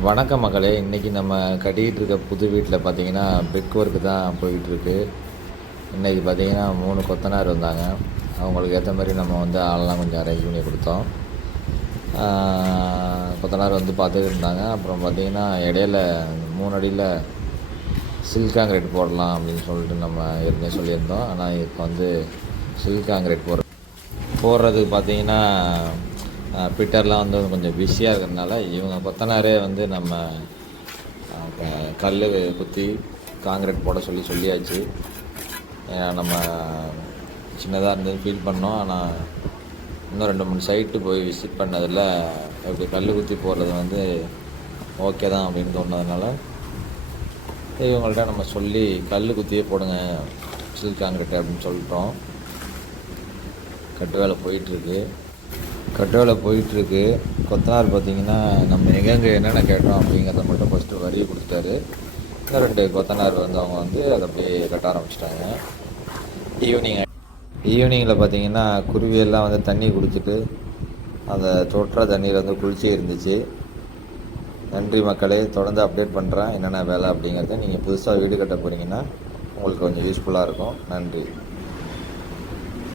வணக்கம் மக்களே. இன்றைக்கி நம்ம கட்டிக்கிட்டு இருக்க புது வீட்டில் பார்த்திங்கன்னா பிரிக் ஒர்க்கு தான் போயிட்டுருக்கு. இன்றைக்கி பார்த்திங்கன்னா 3 கொத்தனார் வந்தாங்க. அவங்களுக்கு ஏற்ற மாதிரி நம்ம வந்து ஆளெலாம் கொஞ்சம் அரேஞ்ச் பண்ணி கொடுத்தோம். கொத்தனார் வந்து பார்த்துட்டு இருந்தாங்க. அப்புறம் பார்த்திங்கன்னா இடையில 3 அடியில் சில்க் காங்கிரீட் போடலாம் அப்படின்னு சொல்லிட்டு நம்ம ஏற்கனவே சொல்லியிருந்தோம். ஆனால் இப்போ வந்து சில்க் காங்கிரீட் போடுறதுக்கு பார்த்திங்கன்னா பிட்டர்லாம் வந்து கொஞ்சம் பிஸியாக இருக்கிறதுனால இவங்க கொத்தனாரே வந்து நம்ம கல் குத்தி காங்கிரீட் போட சொல்லியாச்சு. நம்ம சின்னதாக இருந்தது ஃபீல் பண்ணோம். ஆனால் இன்னும் 2-3 சைட்டு போய் விசிட் பண்ணதில் இப்படி கல் குத்தி போடுறது வந்து ஓகே தான் அப்படின்னு தோணுனதுனால இவங்கள்ட்ட நம்ம சொல்லி கல் குத்தியே போடுங்க சில்க் காங்கிரீட் அப்படின்னு சொல்லிட்டோம். கட்டு வேலை போயிட்டுருக்கு. கொத்தனார் பார்த்திங்கன்னா நம்ம எங்கெங்கே என்னென்ன கேட்டோம் அப்படிங்கிறத மட்டும் ஃபஸ்ட்டு வரி கொடுத்துட்டாரு. இன்னும் 2 கொத்தனார் வந்து அவங்க வந்து அதை அப்படியே கட்ட ஆரம்பிச்சிட்டாங்க. ஈவினிங்கில் பார்த்திங்கன்னா குருவியெல்லாம் வந்து தண்ணி குடிச்சிட்டு அந்த தொட்டுற தண்ணியில் வந்து குளிச்சு இருந்துச்சு. நன்றி மக்களே. தொடர்ந்து அப்டேட் பண்ணுறேன் என்னென்ன வேலை அப்படிங்கிறத. நீங்கள் புதுசாக வீடு கட்ட போகிறீங்கன்னா உங்களுக்கு கொஞ்சம் யூஸ்ஃபுல்லாக இருக்கும். நன்றி.